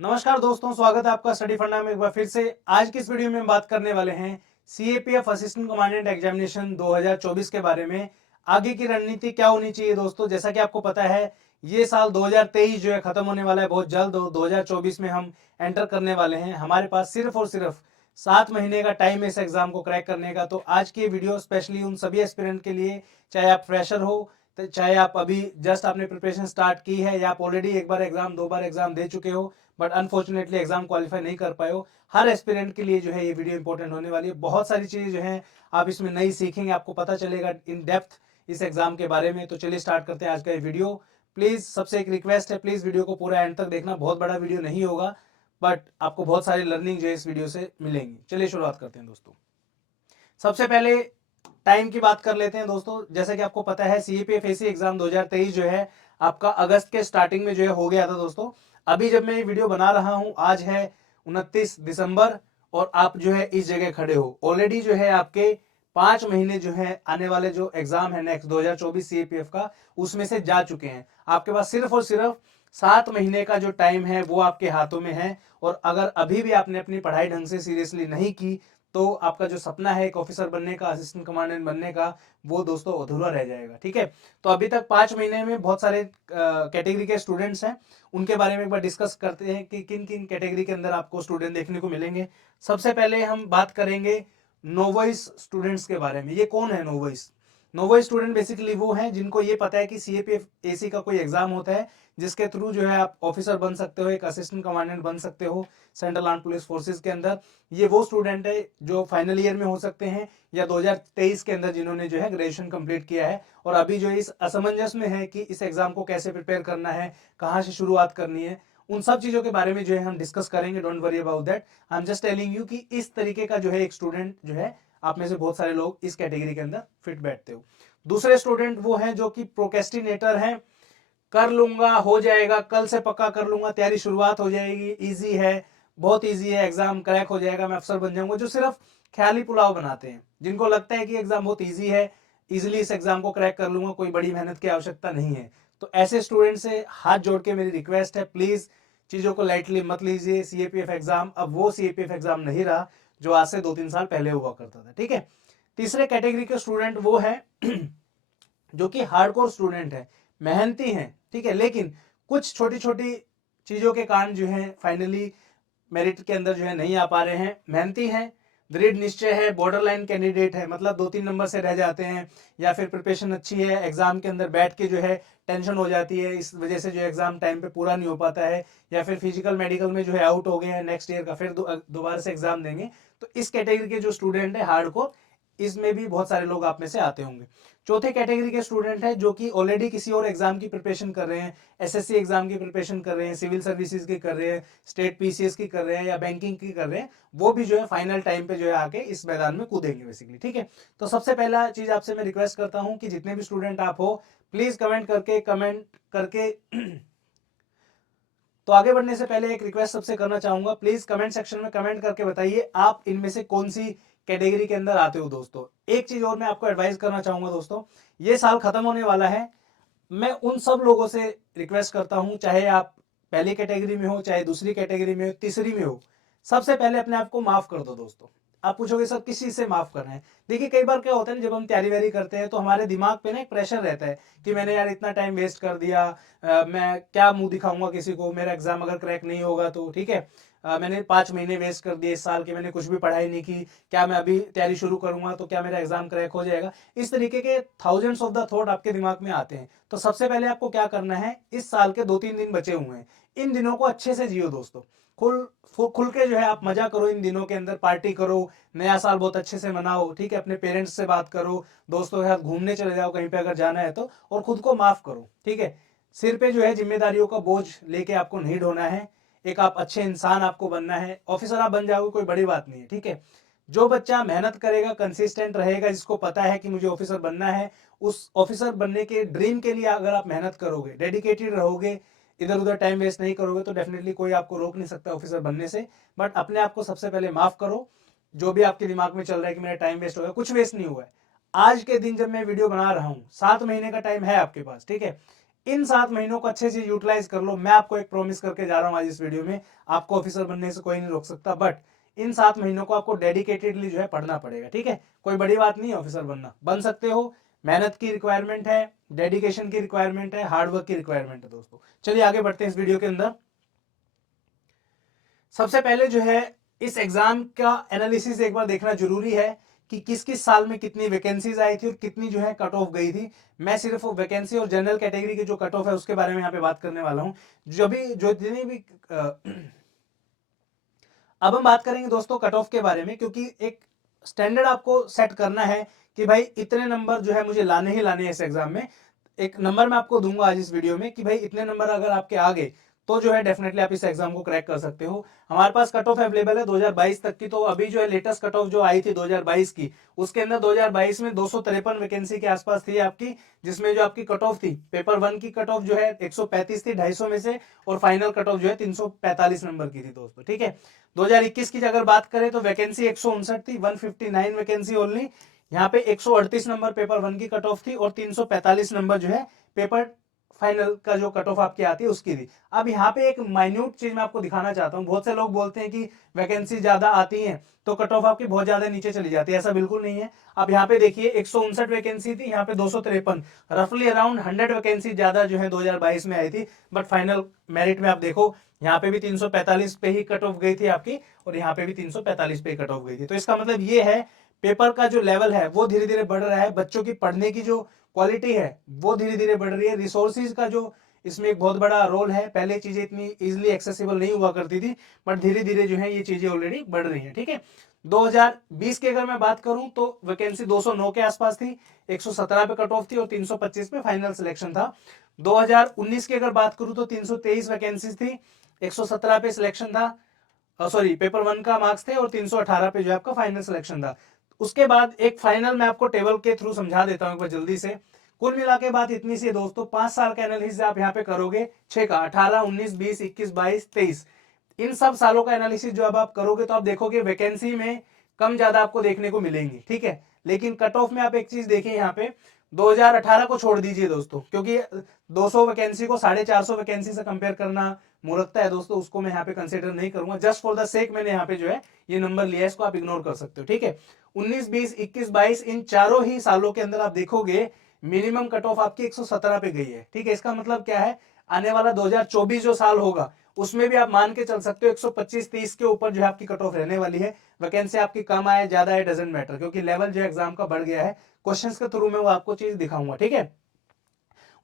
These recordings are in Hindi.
नमस्कार दोस्तों, स्वागत है आपका स्टडी फंडा में एक बार फिर से। आज की इस वीडियो में हम बात करने वाले हैं सीएपीएफ असिस्टेंट कमांडेंट एग्जामिनेशन 2024 के बारे में। आगे की रणनीति क्या होनी चाहिए दोस्तों। जैसा कि आपको पता है ये साल 2023 जो है खत्म होने वाला है बहुत जल्द। 2024 में हम एंटर करने वाले हैं। हमारे पास सिर्फ और सिर्फ 7 महीने का टाइम है इस एग्जाम को क्रैक करने का। तो आज की वीडियो स्पेशली उन सभी एस्पिरेंट के लिए, चाहे आप फ्रेशर हो, तो चाहे आप अभी जस्ट आपने प्रिपरेशन स्टार्ट की है, या आप ऑलरेडी एक बार एग्जाम, 2 बार एग्जाम दे चुके हो बट अनफॉर्चुनेटली एग्जाम क्वालिफाई नहीं कर पाए हो। हर एस्पिरेंट के लिए जो है ये वीडियो इंपॉर्टेंट होने वाली है। बहुत सारी चीजें जो है आप इसमें नई सीखेंगे, आपको पता चलेगा इन डेप्थ इस एग्जाम के बारे में। तो चलिए स्टार्ट करते हैं आज का ये वीडियो। प्लीज सबसे एक रिक्वेस्ट है, प्लीज वीडियो को पूरा एंड तक देखना। बहुत बड़ा वीडियो नहीं होगा बट आपको बहुत सारी लर्निंग जो है इस वीडियो से मिलेंगी। चलिए शुरुआत करते हैं दोस्तों। सबसे पहले टाइम की बात कर लेते हैं दोस्तों। जैसा कि आपको पता है सीएपीएफ एसी एग्जाम 2023 जो है आपका अगस्त के स्टार्टिंग में जो है हो गया था दोस्तों। अभी जब मैं ये वीडियो बना रहा हूं, आज है 29 दिसंबर और आप जो है इस जगह खड़े हो। ऑलरेडी जो है आपके 5 महीने जो है आने वाले जो एग्जाम है नेक्स्ट 2024 सीएपीएफ का, उसमें से जा चुके हैं। आपके पास सिर्फ और सिर्फ 7 महीने का जो टाइम है वो आपके हाथों में है। और अगर अभी भी आपने अपनी पढ़ाई ढंग से सीरियसली नहीं की तो आपका जो सपना है एक ऑफिसर बनने का, असिस्टेंट कमांडेंट बनने का, वो दोस्तों अधूरा रह जाएगा। ठीक है, तो अभी तक 5 महीने में बहुत सारे कैटेगरी के स्टूडेंट्स हैं, उनके बारे में एक बार डिस्कस करते हैं कि किन किन कैटेगरी के अंदर आपको स्टूडेंट देखने को मिलेंगे। सबसे पहले हम बात करेंगे नोवाइस स्टूडेंट्स के बारे में। ये कौन है नोवाइस? नोवाइस स्टूडेंट बेसिकली वो हैं जिनको ये पता है कि सीएपीएफ एसी का कोई एग्जाम होता है जिसके थ्रू जो है आप ऑफिसर बन सकते हो, एक असिस्टेंट कमांडेंट बन सकते हो सेंट्रल आर्म पुलिस फोर्सेज के अंदर। ये वो स्टूडेंट है जो फाइनल ईयर में हो सकते हैं या 2023 के अंदर जिन्होंने जो है ग्रेजुएशन कंप्लीट किया है और अभी जो इस असमंजस में है कि इस एग्जाम को कैसे प्रिपेयर करना है, कहाँ से शुरुआत करनी है। उन सब चीजों के बारे में जो है हम डिस्कस करेंगे। Don't worry about that, I am just telling you कि इस तरीके का जो है एक स्टूडेंट जो है, आप में से बहुत सारे लोग इस कैटेगरी के अंदर फिट बैठते हो। दूसरे स्टूडेंट वो हैं जो कि प्रोकेस्टिनेटर हैं। कर लूंगा, हो जाएगा, कल से पक्का कर लूंगा, तैयारी शुरुआत हो जाएगी, इजी है, बहुत इजी है, एग्जाम क्रैक हो जाएगा, मैं अफसर बन जाऊंगा। जो सिर्फ ख्याली पुलाव बनाते हैं, जिनको लगता है कि एग्जाम बहुत इजी है, इजिली इस एग्जाम को क्रैक कर लूंगा, कोई बड़ी मेहनत की आवश्यकता नहीं है। तो ऐसे स्टूडेंट से हाथ जोड़ के मेरी रिक्वेस्ट है, प्लीज चीजों को लाइटली मत लीजिए। सीएपीएफ एग्जाम अब वो सीएपीएफ एग्जाम नहीं रहा जो आज से 2-3 साल पहले हुआ करता था। ठीक है, तीसरे कैटेगरी के स्टूडेंट वो है जो कि हार्डकोर स्टूडेंट है, मेहनती हैं, ठीक है, लेकिन कुछ छोटी छोटी चीजों के कारण जो है फाइनली मेरिट के अंदर जो है नहीं आ पा रहे हैं। मेहनती हैं, दृढ़ निश्चय है, बॉर्डर लाइन कैंडिडेट है, मतलब 2-3 नंबर से रह जाते हैं, या फिर प्रिपरेशन अच्छी है, एग्जाम के अंदर बैठ के जो है टेंशन हो जाती है, इस वजह से जो एग्जाम टाइम पे पूरा नहीं हो पाता है, या फिर फिजिकल मेडिकल में जो है आउट हो गए हैं, नेक्स्ट ईयर का फिर दोबारा से एग्जाम देंगे। तो इस कैटेगरी के जो स्टूडेंट है हार्डकोर, इसमें भी बहुत सारे लोग आप में से आते होंगे। चौथे कैटेगरी के स्टूडेंट है जो कि ऑलरेडी किसी और एग्जाम की प्रिपरेशन कर रहे हैं, एसएससी एग्जाम की प्रिपरेशन कर रहे हैं, सिविल सर्विसेज की कर रहे हैं, स्टेट पीसीएस की कर रहे हैं, या बैंकिंग की कर रहे हैं। वो भी जो है फाइनल टाइम पे जो है आके इस मैदान में कूदेंगे बेसिकली। ठीक है, तो सबसे पहला चीज आपसे मैं रिक्वेस्ट करता हूं कि जितने भी स्टूडेंट आप हो, प्लीज कमेंट करके तो आगे बढ़ने से पहले एक रिक्वेस्ट सबसे करना चाहूंगा, प्लीज कमेंट सेक्शन में कमेंट करके बताइए आप इनमें से कौन सी कैटेगरी के अंदर आते हो दोस्तों। एक चीज और मैं आपको एडवाइस करना चाहूंगा दोस्तों, ये साल खत्म होने वाला है। मैं उन सब लोगों से रिक्वेस्ट करता हूं, चाहे आप पहली कैटेगरी में हो, चाहे दूसरी कैटेगरी में हो, तीसरी में हो, सबसे पहले अपने आप को माफ कर दो दोस्तों। आप पूछोगे सर किस चीज से माफ करना है? देखिए कई बार क्या होता है ना, जब हम तैयारी वैयारी करते हैं तो हमारे दिमाग पे ना एक प्रेशर रहता है कि मैंने यार इतना टाइम वेस्ट कर दिया, मैं क्या मुंह दिखाऊंगा किसी को, मेरा एग्जाम अगर क्रैक नहीं होगा तो। ठीक है, मैंने 5 महीने वेस्ट कर दिए इस साल के, मैंने कुछ भी पढ़ाई नहीं की, क्या मैं अभी तैयारी शुरू करूंगा तो क्या मेरा एग्जाम क्रैक हो जाएगा? इस तरीके के थाउजेंड्स ऑफ द थॉट आपके दिमाग में आते हैं। तो सबसे पहले आपको क्या करना है, इस साल के 2-3 दिन बचे हुए हैं, इन दिनों को अच्छे से जियो दोस्तों। खुल के जो है आप मजा करो, इन दिनों के अंदर पार्टी करो, नया साल बहुत अच्छे से मनाओ। ठीक है, अपने पेरेंट्स से बात करो, दोस्तों के साथ घूमने चले जाओ कहीं पे अगर जाना है तो, और खुद को माफ करो। ठीक है, सिर पे जो है जिम्मेदारियों का बोझ लेके आपको नहीं ढोना है। एक आप अच्छे इंसान आपको बनना है, ऑफिसर आप बन जाओगे कोई बड़ी बात नहीं है। ठीक है, जो बच्चा मेहनत करेगा, कंसिस्टेंट रहेगा, जिसको पता है कि मुझे ऑफिसर बनना है, उस ऑफिसर बनने के ड्रीम के लिए अगर आप मेहनत करोगे, डेडिकेटेड रहोगे, इधर उधर टाइम वेस्ट नहीं करोगे, तो डेफिनेटली कोई आपको रोक नहीं सकता ऑफिसर बनने से। बट अपने आप को सबसे पहले माफ करो। जो भी आपके दिमाग में चल रहा है कि मेरा टाइम वेस्ट हो गया, कुछ वेस्ट नहीं हुआ है। आज के दिन जब मैं वीडियो बना रहा हूं, 7 महीने का टाइम है आपके पास। ठीक है, इन 7 महीनों को अच्छे से यूटिलाइज कर लो। मैं आपको एक प्रॉमिस करके जा रहा हूँ आज इस वीडियो में, आपको ऑफिसर बनने से कोई नहीं रोक सकता, बट इन 7 महीनों को आपको डेडिकेटेडली जो है पढ़ना पड़ेगा, ठीक है। कोई बड़ी बात नहीं है ऑफिसर बनना, बन सकते हो। मेहनत की रिक्वायरमेंट है, डेडिकेशन की रिक्वायरमेंट है, हार्डवर्क की रिक्वायरमेंट है दोस्तों। चलिए आगे बढ़ते हैं इस वीडियो के अंदर। सबसे पहले जो है इस एग्जाम का एनालिसिस एक बार देखना जरूरी है कि किस किस साल में कितनी वैकेंसीज आई थी और कितनी जो है कट ऑफ गई थी। मैं सिर्फ वैकेंसी और जनरल कैटेगरी की जो कट ऑफ है उसके बारे में यहाँ पे बात करने वाला हूँ। जो जितनी भी अब हम बात करेंगे दोस्तों कट ऑफ के बारे में, क्योंकि एक स्टैंडर्ड आपको सेट करना है कि भाई इतने नंबर जो है मुझे लाने ही लाने हैं इस एग्जाम में। एक नंबर मैं आपको दूंगा आज इस वीडियो में कि भाई इतने नंबर अगर आपके आ गए तो जो है डेफिनेटली आप इस एग्जाम को क्रैक कर सकते हो। हमारे पास कट ऑफ अवेलेबल है 2022 तक की। तो अभी जो है लेटेस्ट कट ऑफ जो आई थी 2022 की, उसके अंदर 2022 में 253 वैकेंसी के आसपास थी आपकी, जिसमें जो आपकी कट ऑफ थी पेपर 1 की कट ऑफ जो है 135 थी 250 में से, और फाइनल कट ऑफ जो है 345 नंबर की थी दोस्तों, ठीक है। 2021 की अगर बात करें तो वैकेंसी 159 थी, 159 वैकेंसी ओनली। यहाँ पे 138 नंबर पेपर 1 की कट ऑफ थी और 345 नंबर जो है पेपर फाइनल का जो कट ऑफ आपकी आती है उसकी थी। अब यहाँ पे एक माइन्यूट चीज मैं आपको दिखाना चाहता हूँ। बहुत से लोग बोलते हैं कि वैकेंसी ज्यादा आती है तो कट ऑफ आपकी बहुत ज्यादा नीचे चली जाती है, ऐसा बिल्कुल नहीं है। अब यहाँ पे देखिए 159 वैकेंसी थी, यहाँ पे 253, रफली अराउंड 100 वैकेंसी ज्यादा जो है 2022 में आई थी। बट फाइनल मेरिट में आप देखो यहाँ पे भी 345 पे ही कट ऑफ गई थी आपकी, और यहाँ पे भी 345 पे कट ऑफ गई थी। तो इसका मतलब ये है पेपर का जो लेवल है वो धीरे धीरे बढ़ रहा है, बच्चों की पढ़ने की जो क्वालिटी है वो धीरे धीरे बढ़ रही है। रिसोर्सेज का जो इसमें एक बहुत बड़ा रोल है, पहले चीजें इतनी इजीली एक्सेसिबल नहीं हुआ करती थी, बट धीरे धीरे जो है ये चीजें ऑलरेडी बढ़ रही हैं, ठीक है। 2020 की अगर मैं बात करूं तो वैकेंसी 209 के आसपास थी, 117 पे कट ऑफ थी और 325 पे फाइनल सिलेक्शन था। 2019 की अगर बात करूं तो 323 वैकेंसीज थी, 117 पे सिलेक्शन था, सॉरी पेपर 1 का मार्क्स थे, और 318 पे जो है आपका फाइनल सिलेक्शन था। उसके बाद एक फाइनल मैं आपको टेबल के थ्रू समझा देता हूं जल्दी से। कुल मिला के बात इतनी सी है दोस्तों, 5 साल का एनालिसिस आप यहाँ पे करोगे, 6 का 18, 19, 20, 21, 22, 23, इन सब सालों का एनालिसिस जो अब आप करोगे तो आप देखोगे वैकेंसी में कम ज्यादा आपको देखने को मिलेंगी, ठीक है। लेकिन कट ऑफ में आप एक चीज देखिए यहाँ पे 2018 को छोड़ दीजिए दोस्तों, क्योंकि 200 वैकेंसी को 450 वैकेंसी से कंपेयर करना मूर्खता है दोस्तों, उसको मैं यहाँ पे कंसीडर नहीं करूंगा। जस्ट फॉर द सेक मैंने यहाँ पे जो है ये नंबर लिया है, इसको आप इग्नोर कर सकते हो, ठीक है। 19, 20, 21, 22 इन चारों ही सालों के अंदर आप देखोगे मिनिमम कट ऑफ आपकी 117 पे गई है, ठीक है। इसका मतलब क्या है, आने वाला 2024 जो साल होगा उसमें भी आप मान के चल सकते हो 125-30 के ऊपर जो है आपकी कट ऑफ रहने वाली है। वैकेंसी आपकी कम आए ज्यादा है डजेंट मैटर, क्योंकि लेवल जो एग्जाम का बढ़ गया है। क्वेश्चंस के थ्रू में वो आपको चीज दिखाऊंगा, ठीक है।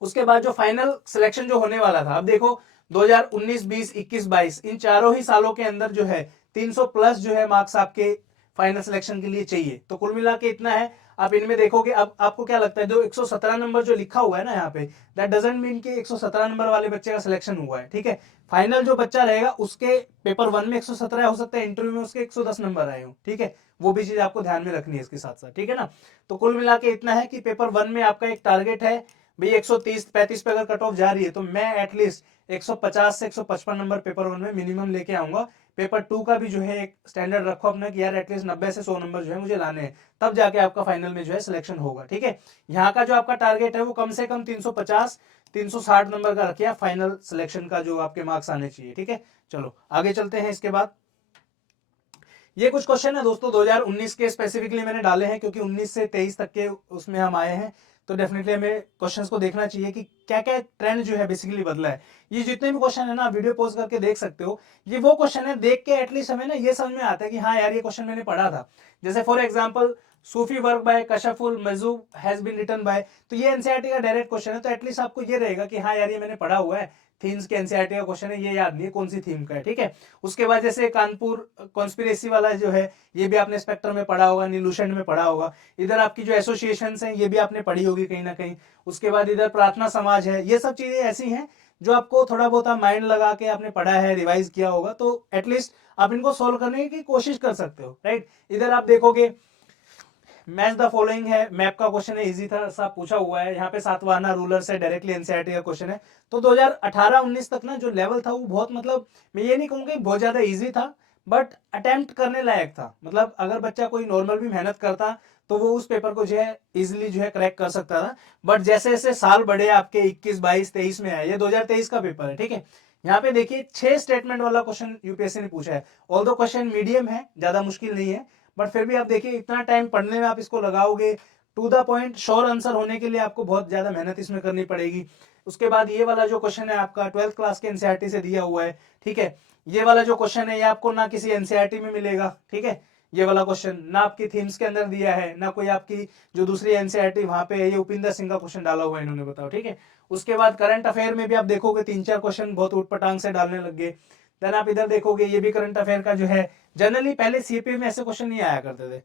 उसके बाद जो फाइनल सिलेक्शन जो होने वाला था, अब देखो 2019, 20, 21, 22 इन चारों ही सालों के अंदर जो है 300 प्लस जो है मार्क्स आपके फाइनल सिलेक्शन के लिए चाहिए। तो कुल मिला के इतना है। आप इनमें देखोगे, अब आपको क्या लगता है जो 117 नंबर जो लिखा हुआ है ना यहाँ पे, दैट डजंट मीन कि 117 नंबर वाले बच्चे का सिलेक्शन हुआ है, ठीक है। फाइनल जो बच्चा रहेगा उसके पेपर 1 में 117 हो सकता है, इंटरव्यू में उसके 110 नंबर आए हो, ठीक है। वो भी चीज आपको ध्यान में रखनी है इसके साथ साथ, ठीक है ना। तो कुल मिला के इतना है कि पेपर 1 में आपका एक टारगेट है भाई 130-35 पे अगर कट ऑफ जा रही है तो मैं एटलीस्ट 150 से 155 नंबर पेपर 1 में मिनिमम लेके आऊंगा। पेपर 2 का भी जो है एक स्टैंडर्ड रखो अपना कि यार एटलीस्ट 90 से 100 नंबर जो है मुझे लाने हैं, तब जाके आपका फाइनल में जो है सिलेक्शन होगा, ठीक है। यहाँ का जो आपका टारगेट है वो कम से कम 350 360 नंबर का रखिए फाइनल सिलेक्शन का जो आपके मार्क्स आने चाहिए, ठीक है। चलो आगे चलते हैं। इसके बाद ये कुछ क्वेश्चन है दोस्तों 2019 के स्पेसिफिकली मैंने डाले हैं, क्योंकि 19 से 23 तक के उसमें हम आए हैं, तो डेफिनेटली हमें क्वेश्चंस को देखना चाहिए कि क्या क्या ट्रेंड जो है बेसिकली बदला है। ये जितने भी क्वेश्चन है ना, वीडियो पॉज करके देख सकते हो, ये वो क्वेश्चन है देख के एटलीस्ट हमें ना ये समझ में आता है कि हाँ यार ये क्वेश्चन मैंने पढ़ा था। जैसे for example Sufi work by Kashful Mahjub has been written by, तो ये एनसीईआरटी का डायरेक्ट क्वेश्चन है, तो एटलीस्ट आपको ये रहेगा कि हाँ यार ये मैंने पढ़ा हुआ है। थीम्स के एनसीईआरटी का क्वेश्चन है, ये याद नहीं है कौन सी थीम का है, ठीक है। उसके बाद जैसे कानपुर कॉन्स्पिरेसी वाला जो है ये भी आपने स्पेक्ट्रम में पढ़ा होगा, नीलूशेंट में पढ़ा होगा। इधर आपकी जो एसोसिएशन हैं ये भी आपने पढ़ी होगी कहीं ना कहीं। उसके बाद इधर प्रार्थना समाज है, ये सब चीजें ऐसी हैं जो आपको थोड़ा बहुत माइंड लगा के आपने पढ़ा है, रिवाइज किया होगा, तो एटलीस्ट आप इनको सोल्व करने की कोशिश कर सकते हो, राइट। इधर आप देखोगे मैच द फॉलोइंग है, मैप का क्वेश्चन है, इजी था सा पूछा हुआ है। यहाँ पे सातवाहना रूलर से डायरेक्टली एनसीईआरटी का क्वेश्चन है। तो 2018-19 तक ना जो लेवल था वो बहुत, मतलब मैं ये नहीं कहूंगा बहुत ज्यादा इजी था, बट अटेम्प्ट करने लायक था। मतलब अगर बच्चा कोई नॉर्मल भी मेहनत करता तो वो उस पेपर को जो है इजिली जो है क्रैक कर सकता था। बट जैसे जैसे साल बढ़े आपके 21, 22, 23 में आए, ये 2023 का पेपर है, ठीक है। यहाँ पे देखिए 6 स्टेटमेंट वाला क्वेश्चन यूपीएससी ने पूछा है। ऑल्दो क्वेश्चन मीडियम है, ज्यादा मुश्किल नहीं है, बट फिर भी आप देखिए इतना टाइम पढ़ने में आप इसको लगाओगे, to the point sure answer होने के लिए आपको बहुत ज्यादा मेहनत इसमें करनी पड़ेगी। उसके बाद ये वाला जो क्वेश्चन है आपका 12th क्लास के एनसीईआरटी से दिया हुआ है, ठीक है। ये वाला जो क्वेश्चन है ये आपको ना किसी एनसीईआरटी में मिलेगा, ठीक है। ये वाला क्वेश्चन ना आपकी थीम्स के अंदर दिया है, ना कोई आपकी जो दूसरी एनसीईआरटी वहां पे है, ये उपिंदर सिंह का क्वेश्चन डाला हुआ है इन्होंने, बताओ, ठीक है। उसके बाद करंट अफेयर में भी आप देखोगे 3-4 क्वेश्चन बहुत उटपटांग से डालने लग गए। देन आप इधर देखोगे ये भी करंट अफेयर का जो है, जनरली पहले सीएपी में ऐसे क्वेश्चन नहीं आया करते थे।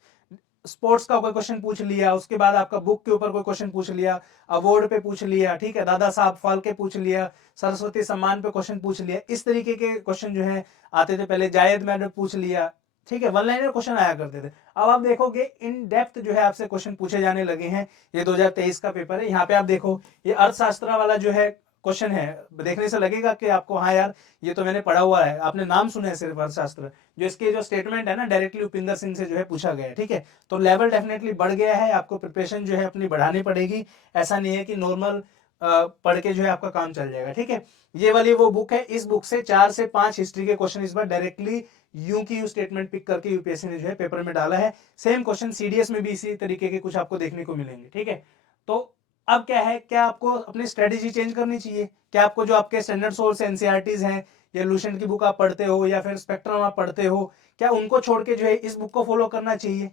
स्पोर्ट्स का कोई क्वेश्चन पूछ लिया, उसके बाद आपका बुक के ऊपर कोई क्वेश्चन पूछ लिया, अवार्ड पे पूछ लिया, ठीक है, दादा साहब फाल्के पूछ लिया, सरस्वती सम्मान पे क्वेश्चन पूछ लिया, इस तरीके के क्वेश्चन जो है आते थे पहले। जायद मैंने पूछ लिया, ठीक है, वन लाइनर क्वेश्चन आया करते थे। अब आप देखोगे इन डेप्थ जो है आपसे क्वेश्चन पूछे जाने लगे हैं। ये 2023 का पेपर है। यहाँ पे आप देखो ये अर्थशास्त्र वाला जो है क्वेश्चन है, देखने से लगेगा कि आपको हाँ यार ये तो मैंने पढ़ा हुआ है, आपने नाम सुना है सिर्फ अर्थशास्त्र। जो इसके जो स्टेटमेंट है ना डायरेक्टली उपिंदर सिंह से जो है पूछा गया है, ठीक है। तो लेवल डेफिनेटली बढ़ गया है, आपको प्रिपरेशन जो है अपनी बढ़ानी पड़ेगी। ऐसा नहीं है कि नॉर्मल पढ़ के जो है आपका काम चल जाएगा, ठीक है। ये वाली वो बुक है, इस बुक से 4 से 5 हिस्ट्री के क्वेश्चन इस बार डायरेक्टली यूं की यू स्टेटमेंट पिक करके यूपीएससी ने जो है पेपर में डाला है। सेम क्वेश्चन सीडीएस में भी इसी तरीके के कुछ आपको देखने को मिलेंगे, ठीक है। तो अब क्या है, क्या आपको अपनी स्ट्रेटेजी चेंज करनी चाहिए? क्या आपको जो आपके स्टैंडर्ड सोर्स एनसीईआरटीज हैं या लूसेंट की बुक आप पढ़ते हो या फिर स्पेक्ट्रम आप पढ़ते हो, क्या उनको छोड़ के जो है इस बुक को फॉलो करना चाहिए?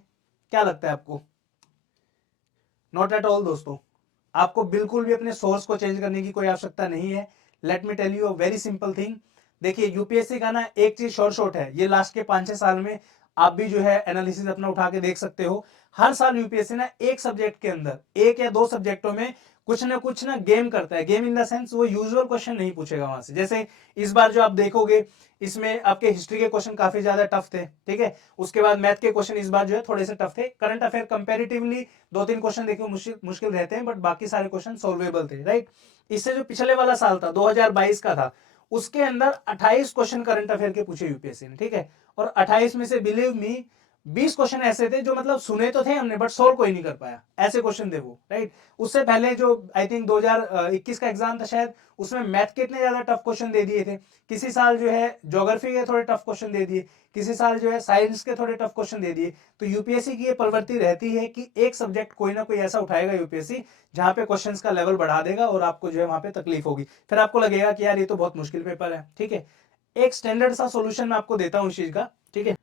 क्या लगता है आपको? नॉट एट ऑल दोस्तों, आपको बिल्कुल भी अपने सोर्स को चेंज करने की कोई आवश्यकता नहीं है। Let me tell you a very simple thing. देखिए यूपीएससी का ना एक चीज शॉर्ट है, ये लास्ट के 5-6 साल में आप भी जो है एनालिसिस अपना उठा के देख सकते हो। हर साल यूपीएससी ना एक सब्जेक्ट के अंदर, एक या दो सब्जेक्टों में कुछ ना गेम करता है। गेम इन द सेंस वो यूजुअल क्वेश्चन नहीं पूछेगा वहां से। जैसे इस बार जो आप देखोगे इसमें आपके हिस्ट्री के क्वेश्चन काफी ज्यादा टफ थे, ठीक है। उसके बाद मैथ के क्वेश्चन इस बार जो है थोड़े से टफ थे। करंट अफेयर कंपेरेटिवली 2-3 क्वेश्चन देखिए मुश्किल रहते हैं, बट बाकी सारे क्वेश्चन सॉल्वेबल थे, राइट। इससे जो पिछले वाला साल था 2022 का था, उसके अंदर 28 क्वेश्चन करंट अफेयर के पूछे यूपीएससी ने, ठीक है। और 28 में से बिलीव मी 20 क्वेश्चन ऐसे थे जो मतलब सुने तो थे हमने बट सोल्व कोई नहीं कर पाया, ऐसे क्वेश्चन थे वो, राइट। उससे पहले जो आई थिंक 2021 का एग्जाम था शायद, उसमें मैथ के इतने ज्यादा टफ क्वेश्चन दे दिए थे। किसी साल जो है ज्योग्राफी के थोड़े टफ क्वेश्चन दे दिए, किसी साल जो है साइंस के थोड़े टफ क्वेश्चन दे दिए। तो यूपीएससी की ये प्रवृत्ति रहती है कि एक सब्जेक्ट कोई ना कोई ऐसा उठाएगा यूपीएससी जहां पे क्वेश्चंस का लेवल बढ़ा देगा और आपको जो है वहां पे तकलीफ होगी, फिर आपको लगेगा कि यार ये तो बहुत मुश्किल पेपर है, ठीक है। एक स्टैंडर्ड सा सोल्यूशन मैं आपको देता हूँ इस चीज का, ठीक है।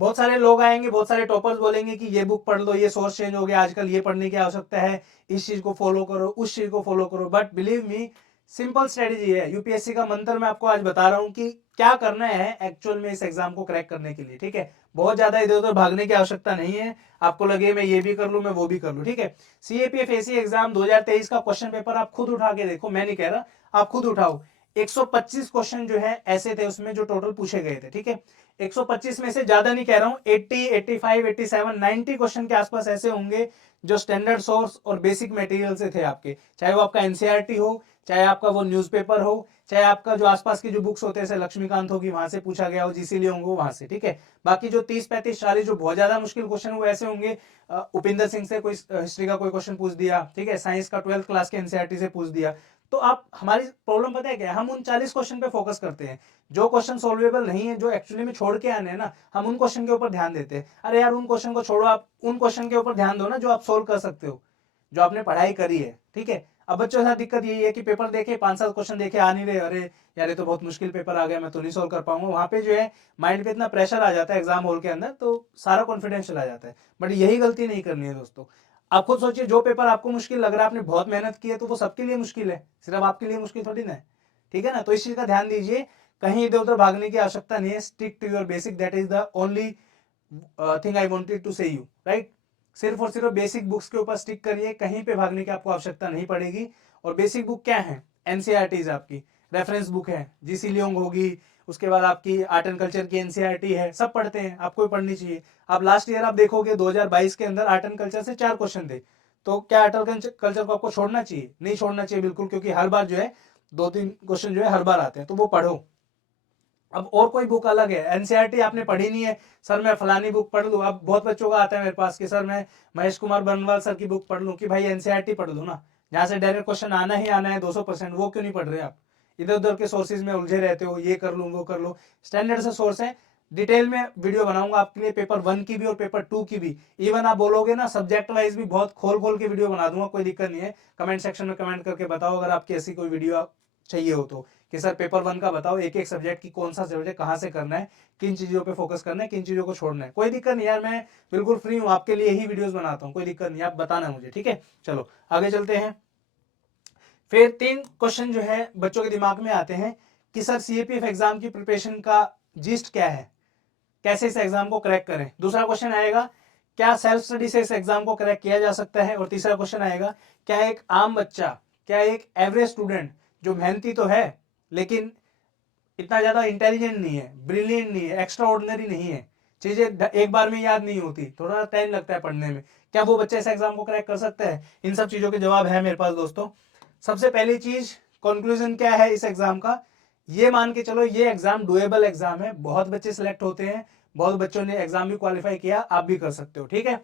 बहुत सारे लोग आएंगे, बहुत सारे टॉपर्स बोलेंगे कि ये बुक पढ़ लो, ये सोर्स चेंज हो गया, आजकल ये पढ़ने की आवश्यकता है, इस चीज को फॉलो करो, उस चीज को फॉलो करो। But believe me simple strategy है। यूपीएससी का मंत्र मैं आपको आज बता रहा हूं कि क्या करना है एक्चुअल में इस एग्जाम को क्रैक करने के लिए, ठीक है। बहुत ज्यादा इधर उधर भागने की आवश्यकता नहीं है। आपको लगे मैं ये भी कर लूं, मैं वो भी कर लूं, ठीक है। सीएपीएफ एसी एग्जाम 2023 का क्वेश्चन पेपर आप खुद उठा के देखो, मैं नहीं कह रहा, आप खुद उठाओ। 125 क्वेश्चन जो है ऐसे थे उसमें जो टोटल पूछे गए थे, ठीक है। 125 में से ज्यादा नहीं कह रहा हूं, 80, 85, 87, 90 क्वेश्चन के आसपास ऐसे होंगे जो स्टैंडर्ड सोर्स और बेसिक मटेरियल से थे आपके। चाहे वो आपका एनसीईआरटी हो, चाहे आपका वो न्यूज़पेपर हो, चाहे आपका जो आसपास की जो बुक्स होते हैं जैसे लक्ष्मीकांत होगी वहां से पूछा गया हो, जीसी लियोंग हो वहां से, ठीक है। बाकी जो 30, 35, 40 जो बहुत ज्यादा मुश्किल क्वेश्चन वो ऐसे होंगे, उपिंदर सिंह से कोई हिस्ट्री का कोई क्वेश्चन पूछ दिया, ठीक है, साइंस का 12th क्लास के एनसीईआरटी से पूछ दिया। तो आप, हमारी प्रॉब्लम पता है क्या है, हम उन 40 क्वेश्चन पे फोकस करते हैं जो क्वेश्चन सोल्वेबल नहीं है, जो एक्चुअली में छोड़ के आने हैं ना, हम उन क्वेश्चन के ऊपर ध्यान देते हैं। अरे यार उन क्वेश्चन को छोड़ो, आप उन क्वेश्चन के ऊपर ध्यान दो ना जो आप सोल्व कर सकते हो, जो आपने पढ़ाई करी है, ठीक है। अब बच्चों के साथ दिक्कत यही है कि पेपर देखे 5-7 क्वेश्चन देखे आ नहीं रहे, अरे यार ये तो बहुत मुश्किल पेपर आ गया, मैं तो नहीं सोल्व कर पाऊंगा। वहां पे जो है माइंड पे इतना प्रेशर आ जाता है एग्जाम हॉल के अंदर, तो सारा कॉन्फिडेंस चला जाता है। बट यही गलती नहीं करनी है दोस्तों। आप खुद सोचिए, जो पेपर आपको मुश्किल लग रहा है, आपने बहुत मेहनत की है, तो वो सबके लिए मुश्किल है, सिर्फ आपके लिए मुश्किल थोड़ी ना है, ठीक है ना। तो इस चीज का ध्यान दीजिए, कहीं इधर उधर भागने की आवश्यकता नहीं है। Stick to your basic, that is the only thing I wanted to say you, right. सिर्फ और सिर्फ बेसिक बुक्स के ऊपर स्टिक करिए, कहीं पे भागने की आपको आवश्यकता नहीं पड़ेगी। और बेसिक बुक क्या है? एनसीईआरटीज आपकी रेफरेंस बुक है, जीसी लियोंग होगी, उसके बाद आपकी आर्ट एंड कल्चर की एनसीईआरटी है, सब पढ़ते हैं, आपको भी पढ़नी चाहिए। आप लास्ट ईयर आप देखोगे 2022 के अंदर आर्ट एंड कल्चर से 4 क्वेश्चन थे। तो क्या आर्ट एंड कल्चर को आपको छोड़ना चाहिए? नहीं छोड़ना चाहिए बिल्कुल, क्योंकि हर बार जो है 2-3 क्वेश्चन जो है हर बार आते हैं, तो वो पढ़ो। अब और कोई बुक अलग है, एनसीईआरटी आपने पढ़ी नहीं है, सर मैं फलानी बुक पढ़ लूँ। अब बहुत बच्चों का आता है मेरे पास कि सर मैं महेश कुमार बनवाल सर की बुक पढ़ लूँ, कि भाई एनसीईआरटी पढ़ लूँ ना, जहाँ से डायरेक्ट क्वेश्चन आना ही आना है 200%, वो क्यों नहीं पढ़ रहे आप? इधर उधर के सोर्सेज में उलझे रहते हो, ये कर लूँ वो कर लूँ। स्टैंडर्ड से सोर्स है, डिटेल में वीडियो बनाऊंगा आपके लिए, पेपर 1 की भी और पेपर 2 की भी। इवन आप बोलोगे ना सब्जेक्ट वाइज भी बहुत खोल खोल के वीडियो बना दूंगा, कोई दिक्कत नहीं है। कमेंट सेक्शन में कमेंट करके बताओ अगर आपकी ऐसी कोई वीडियो चाहिए हो तो, कि सर पेपर 1 का बताओ, एक एक सब्जेक्ट की कौन सा सब्जेक्ट कहाँ से करना है, किन चीज़ों पे फोकस करना है, किन चीज़ों को छोड़ना है। कोई दिक्कत नहीं यार, मैं बिल्कुल फ्री हूँ, आपके लिए ही वीडियोस बनाता हूँ, कोई दिक्कत नहीं, आप बताना मुझे, ठीक है। चलो आगे चलते हैं। फिर 3 क्वेश्चन जो है बच्चों के दिमाग में आते हैं कि सर सीएपीएफ एग्जाम की प्रिपरेशन का जिस्ट क्या है, कैसे इस एग्जाम को क्रैक करें। दूसरा क्वेश्चन आएगा, क्या सेल्फ स्टडी से इस एग्जाम को क्रैक किया जा सकता है। और तीसरा क्वेश्चन आएगा, क्या एक आम बच्चा, क्या एक एवरेज स्टूडेंट जो मेहनती तो है लेकिन इतना ज्यादा इंटेलिजेंट नहीं है, ब्रिलियंट नहीं है, एक्स्ट्रा ऑर्डिनरी नहीं है, चीजें एक बार में याद नहीं होती, थोड़ा टाइम लगता है पढ़ने में, क्या वो बच्चा इस एग्जाम को क्रैक कर सकता है? इन सब चीजों के जवाब है मेरे पास दोस्तों। सबसे पहली चीज, कंक्लूजन क्या है इस एग्जाम का, ये मान के चलो ये एग्जाम डुएबल एग्जाम है, बहुत बच्चे सिलेक्ट होते हैं, बहुत बच्चों ने एग्जाम भी क्वालिफाई किया, आप भी कर सकते हो, ठीक है।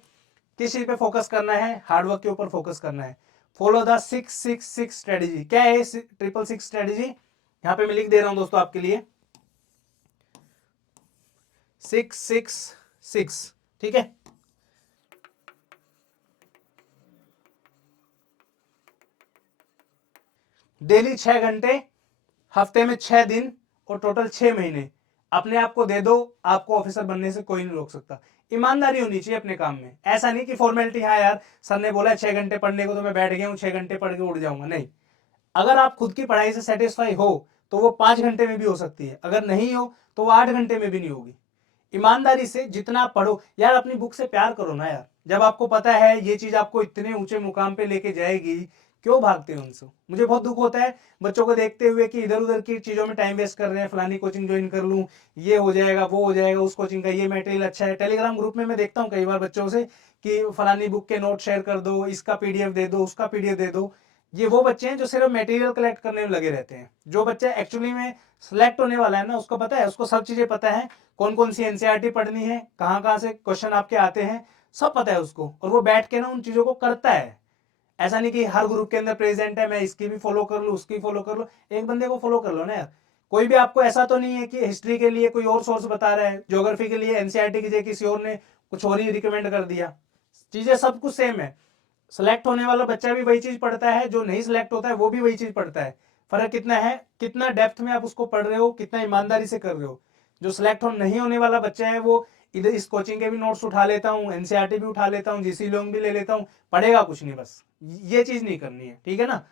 किस चीज पे फोकस करना है? हार्डवर्क के ऊपर फोकस करना है। Follow the 666 strategy. क्या है 666 स्ट्रेटेजी? यहां पे मैं लिख दे रहा हूं दोस्तों आपके लिए, 666, ठीक है। डेली 6 घंटे, हफ्ते में 6 दिन, और टोटल 6 महीने अपने आप को दे दो, आपको ऑफिसर बनने से कोई नहीं रोक सकता। ईमानदारी होनी चाहिए अपने काम में, ऐसा नहीं कि फॉर्मेलिटी, हाँ यार सर ने बोला 6 घंटे पढ़ने को तो मैं बैठ गया हूँ, 6 घंटे पढ़ के उड़ जाऊंगा, नहीं। अगर आप खुद की पढ़ाई से सेटिस्फाई हो तो वो 5 घंटे में भी हो सकती है, अगर नहीं हो तो वो 8 घंटे में भी नहीं होगी। ईमानदारी से जितना आप पढ़ो यार, अपनी बुक से प्यार करो ना यार, जब आपको पता है ये चीज आपको इतने ऊंचे मुकाम पे लेके जाएगी, क्यों भागते हो उनसे? मुझे बहुत दुख होता है बच्चों को देखते हुए कि इधर उधर की चीजों में टाइम वेस्ट कर रहे हैं, फलानी कोचिंग ज्वाइन कर लूं, ये हो जाएगा वो हो जाएगा, उस कोचिंग का ये मटेरियल अच्छा है। टेलीग्राम ग्रुप में मैं देखता हूँ कई बार बच्चों से कि फलानी बुक के नोट शेयर कर दो, इसका पीडीएफ दे दो, उसका पीडीएफ दे दो। ये वो बच्चे हैं जो सिर्फ मटेरियल कलेक्ट करने में लगे रहते हैं। जो बच्चा एक्चुअली में सिलेक्ट होने वाला है ना, उसको पता है, उसको सब चीजें पता है, कौन कौन सी एनसीईआरटी पढ़नी है, कहाँ कहाँ से क्वेश्चन आपके आते हैं, सब पता है उसको, और वो बैठ के ना उन चीजों को करता है। ऐसा नहीं कि हर ग्रुप के अंदर प्रेजेंट है, मैं इसकी भी फॉलो कर लूँ उसकी फॉलो कर लूँ, एक बंदे को फॉलो कर लो ना यार। कोई भी आपको ऐसा तो नहीं है कि हिस्ट्री के लिए कोई और सोर्स बता रहा है, ज्योग्राफी के लिए एनसीईआरटी की जगह किसी और ने कुछ और ही रिकमेंड कर दिया, चीजें सब कुछ सेम है। सिलेक्ट होने वाला बच्चा भी वही चीज पढ़ता है, जो नहीं सिलेक्ट होता है वो भी वही चीज पढ़ता है। फर्क कितना है, कितना डेप्थ में आप उसको पढ़ रहे हो, कितना ईमानदारी से कर रहे हो। जो सिलेक्ट नहीं होने वाला बच्चा है वो इधर इस कोचिंग के भी नोट्स उठा लेता हूँ, एनसीईआरटी भी उठा लेता हूँ, जीसी लॉन्ग भी ले लेता हूँ, पढ़ेगा कुछ नहीं, बस ये चीज नहीं करनी है, ठीक है ना।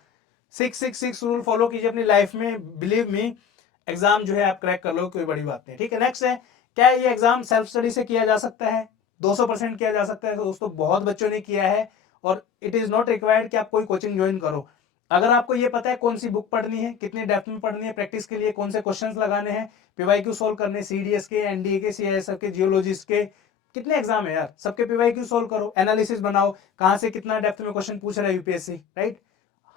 666 रूल फॉलो कीजिए अपनी लाइफ में, बिलीव मी एग्जाम जो है आप क्रैक कर लो, कोई बड़ी बात नहीं, ठीक है। नेक्स्ट है, क्या ये एग्जाम सेल्फ स्टडी से किया जा सकता है? 200% किया जा सकता है। तो दोस्तों बहुत बच्चों ने किया है, और इट इज नॉट रिक्वायर्ड कि आप कोई कोचिंग ज्वाइन करो। अगर आपको ये पता है कौन सी बुक पढ़नी है, कितनी डेप्थ में पढ़नी है, प्रैक्टिस के लिए कौन से क्वेश्चंस लगाने हैं, पीवाईक्यू सोल्व करने, सीडीएस के, एनडीए के, सीआईएसएफ के, जियोलॉजिस्ट के, कितने एग्जाम है यार, सबके पीवाईक्यू सोल्व करो, एनालिसिस बनाओ, कहां से कितना डेप्थ में क्वेश्चन पूछ रहा है यूपीएससी, राइट।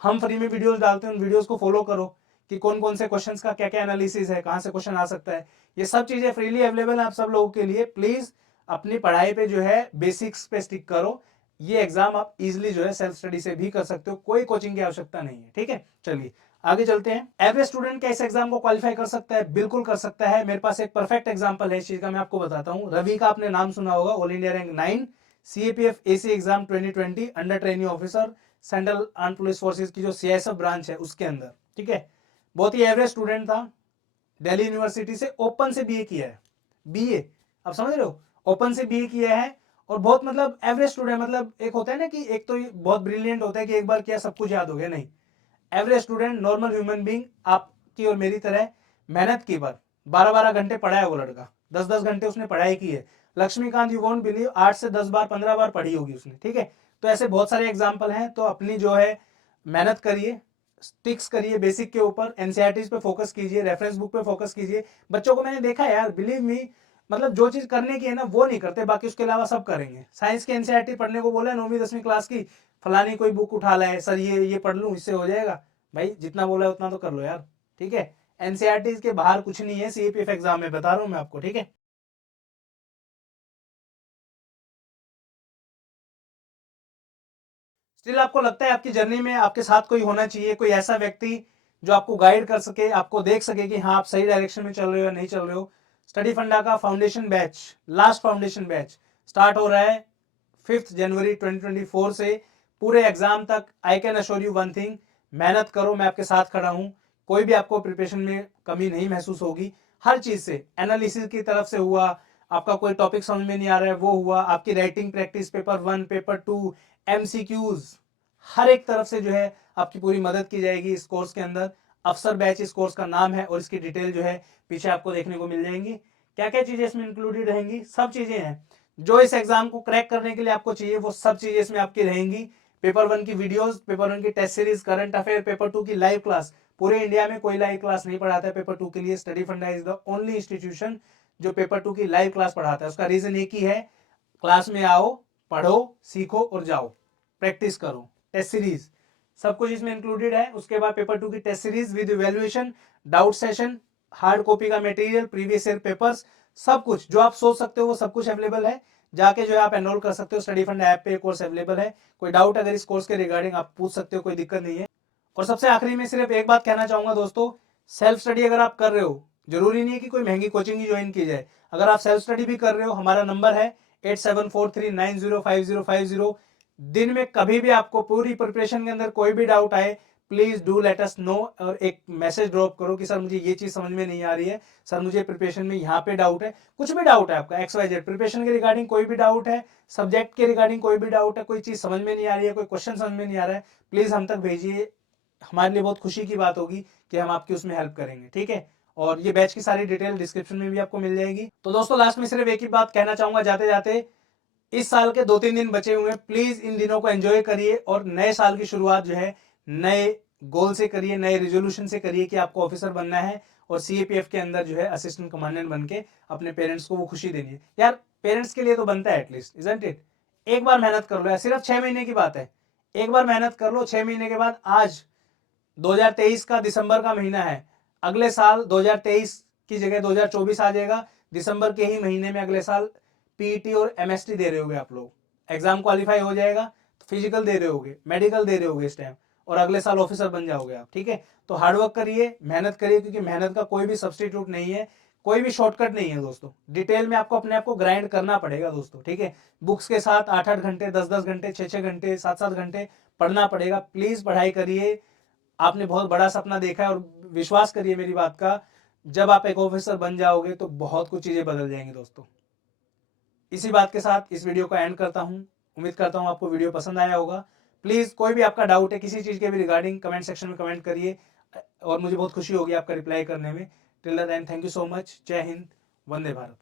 हम फ्री में वीडियोस डालते हैं, उन वीडियोस को फॉलो करो कि कौन कौन से क्वेश्चंस का क्या क्या एनालिसिस है, कहां से क्वेश्चन आ सकता है। ये सब चीजें फ्रीली अवेलेबल है आप सब लोगों के लिए। प्लीज अपनी पढ़ाई पे जो है बेसिक्स पे स्टिक करो। ये एग्जाम आप इजिली जो है सेल्फ स्टडी से भी कर सकते हो, कोई कोचिंग की आवश्यकता नहीं है, ठीक है। चलिए आगे चलते हैं। एवरेज स्टूडेंट क्या इस एग्जाम को क्वालिफाई कर सकता है? बिल्कुल कर सकता है। मेरे पास एक परफेक्ट एग्जांपल है इस चीज का, मैं आपको बताता हूँ। रवि का आपने नाम सुना होगा, all India rank 9, CAPF AC exam 2020, under training officer, central arm police forces की जो सीआईएसएफ ब्रांच है उसके अंदर, ठीक है। बहुत ही एवरेज स्टूडेंट था, दिल्ली यूनिवर्सिटी से ओपन से बीए किया है, बीए, आप समझ रहे हो, ओपन से बीए किया है। और बहुत मतलब एवरेज स्टूडेंट, मतलब एक होता है ना कि एक तो बहुत ब्रिलियंट होता है कि एक बार किया सब कुछ याद हो गया, नहीं। Average student, normal human being, आपकी और मेरी तरह मेहनत की बार 12-12 घंटे पढ़ा है वो लड़का, 10-10 घंटे उसने पढ़ाई की है। लक्ष्मीकांत, यू वोंट बिलीव, 8 से 10 बार 15 बार पढ़ी होगी उसने, ठीक है। तो ऐसे बहुत सारे एग्जाम्पल हैं। तो अपनी जो है मेहनत करिए, स्टिक्स करिए बेसिक के ऊपर, एनसीईआरटी पे फोकस कीजिए, रेफरेंस बुक पे फोकस कीजिए। बच्चों को मैंने देखा है यार, बिलीव मी, मतलब जो चीज करने की है ना वो नहीं करते, बाकी उसके अलावा सब करेंगे। साइंस की एनसीईआरटी पढ़ने को बोला 9वीं 10वीं क्लास की, फलानी कोई बुक उठा लाए, सर ये पढ़ लूँ इससे हो जाएगा। भाई जितना बोला है उतना तो कर लो यार, ठीक है। एनसीईआरटी के बाहर कुछ नहीं है सीएपीएफ एग्जाम में, बता रहा हूं मैं आपको, ठीक है। स्टिल आपको लगता है आपकी जर्नी में आपके साथ कोई होना चाहिए, कोई ऐसा व्यक्ति जो आपको गाइड कर सके, आपको देख सके कि हाँ आप सही डायरेक्शन में चल रहे हो या नहीं चल रहे हो। स्टडी फंडा का foundation batch, last foundation batch start हो रहा है 5 जनवरी 2024 से पूरे एग्जाम तक। I can assure you one thing, मेहनत करो, मैं आपके साथ खड़ा हूं, कोई भी आपको प्रिपरेशन में कमी नहीं महसूस होगी। हर चीज से, एनालिसिस की तरफ से हुआ, आपका कोई टॉपिक समझ में नहीं आ रहा है वो हुआ, आपकी writing practice, paper 1 paper 2 MCQs, हर एक तरफ से जो है आपकी पूरी मदद की जाएगी इस कोर्स के अंदर। अफसर बैच इस कोर्स का नाम है और इसकी डिटेल जो है पीछे आपको देखने को मिल जाएंगी। क्या क्या चीजें इसमें इंक्लूडेड रहेंगी, सब चीजें हैं जो इस एग्जाम को क्रैक करने के लिए आपको चाहिए, वो सब चीजें इसमें आपकी रहेंगी। पेपर 1 की वीडियोस, पेपर 1 की test series, current affair, paper 2 की लाइव क्लास। पूरे इंडिया में कोई लाइव क्लास नहीं पढ़ाता है पेपर 2 के लिए, स्टडी फंडा इज द ओनली इंस्टीट्यूशन जो पेपर 2 की लाइव क्लास पढ़ाता है। उसका रीजन एक ही है, क्लास में आओ, पढ़ो, सीखो और जाओ, प्रैक्टिस करो। टेस्ट सीरीज सब कुछ इसमें इंक्लूडेड है। उसके बाद पेपर 2 की test series with evaluation, doubt session, hard copy का मटेरियल, प्रीवियस ईयर पेपर्स, सब कुछ जो आप सोच सकते हो वो सब कुछ अवेलेबल है। जाके जो है आप एनरोल कर सकते हो, स्टडी फंड ऐप पे कोर्स अवेलेबल है। कोई डाउट अगर इस कोर्स के रिगार्डिंग आप पूछ सकते हो, कोई दिक्कत नहीं है। और सबसे आखिरी में सिर्फ एक बात कहना चाहूंगा दोस्तों, सेल्फ स्टडी अगर आप कर रहे हो, जरूरी नहीं है कि कोई महंगी कोचिंग ही ज्वाइन की जाए। अगर आप सेल्फ स्टडी भी कर रहे हो, हमारा नंबर है 8743905050। दिन में कभी भी आपको पूरी प्रिपरेशन के अंदर कोई भी डाउट आए, please do let us know, और एक मैसेज ड्रॉप करो कि सर मुझे ये चीज समझ में नहीं आ रही है, सर मुझे प्रिपरेशन में यहाँ पे डाउट है। कुछ भी डाउट है आपका XYZ प्रिपरेशन के रिगार्डिंग, कोई भी डाउट है, सब्जेक्ट के रिगार्डिंग कोई भी डाउट है, कोई चीज समझ में नहीं आ रही है, कोई क्वेश्चन समझ में नहीं आ रहा है, प्लीज हम तक भेजिए। हमारे लिए बहुत खुशी की बात होगी कि हम आपकी उसमें हेल्प करेंगे, ठीक है। और ये बैच की सारी डिटेल डिस्क्रिप्शन में भी आपको मिल जाएगी। तो दोस्तों लास्ट में सिर्फ एक ही बात कहना चाहूंगा जाते जाते, इस साल के 2-3 दिन बचे हुए हैं, प्लीज इन दिनों को एंजॉय करिए और नए साल की शुरुआत जो है नए गोल से करिए, नए रेजोल्यूशन से करिए कि आपको ऑफिसर बनना है और सीएपीएफ के अंदर जो है असिस्टेंट कमांडेंट बन के अपने पेरेंट्स को वो खुशी देनी है। यार पेरेंट्स के लिए तो बनता है एटलीस्ट, इजंट इट। एक बार मेहनत कर लो यार, सिर्फ 6 महीने की बात है, एक बार मेहनत कर लो। 6 महीने के बाद, आज 2023 का दिसंबर का महीना है, अगले साल 2023 की जगह 2024 आ जाएगा। दिसंबर के ही महीने में अगले साल पीईटी और एमएसटी दे रहे होगे आप लोग, एग्जाम क्वालिफाई हो जाएगा तो फिजिकल दे रहे होगे, मेडिकल दे रहे होगे इस टाइम, और अगले साल ऑफिसर बन जाओगे आप, ठीक है। तो हार्डवर्क करिए, मेहनत करिए, क्योंकि मेहनत का कोई भी सब्सटीट्यूट नहीं है, कोई भी शॉर्टकट नहीं है दोस्तों। डिटेल में आपको अपने आप को ग्राइंड करना पड़ेगा दोस्तों, ठीक है। बुक्स के साथ 8-8 घंटे, 10-10 घंटे, 6-6 घंटे, 7-7 घंटे पढ़ना पड़ेगा। प्लीज पढ़ाई करिए। आपने बहुत बड़ा सपना देखा है और विश्वास करिए मेरी बात का, जब आप एक ऑफिसर बन जाओगे तो बहुत कुछ चीजें बदल जाएंगी दोस्तों। इसी बात के साथ इस वीडियो को एंड करता हूं। उम्मीद करता हूं आपको वीडियो पसंद आया होगा। प्लीज कोई भी आपका डाउट है किसी चीज के भी रिगार्डिंग, कमेंट सेक्शन में कमेंट करिए और मुझे बहुत खुशी होगी आपका रिप्लाई करने में। Till then thank you so much. जय हिंद, वंदे भारत।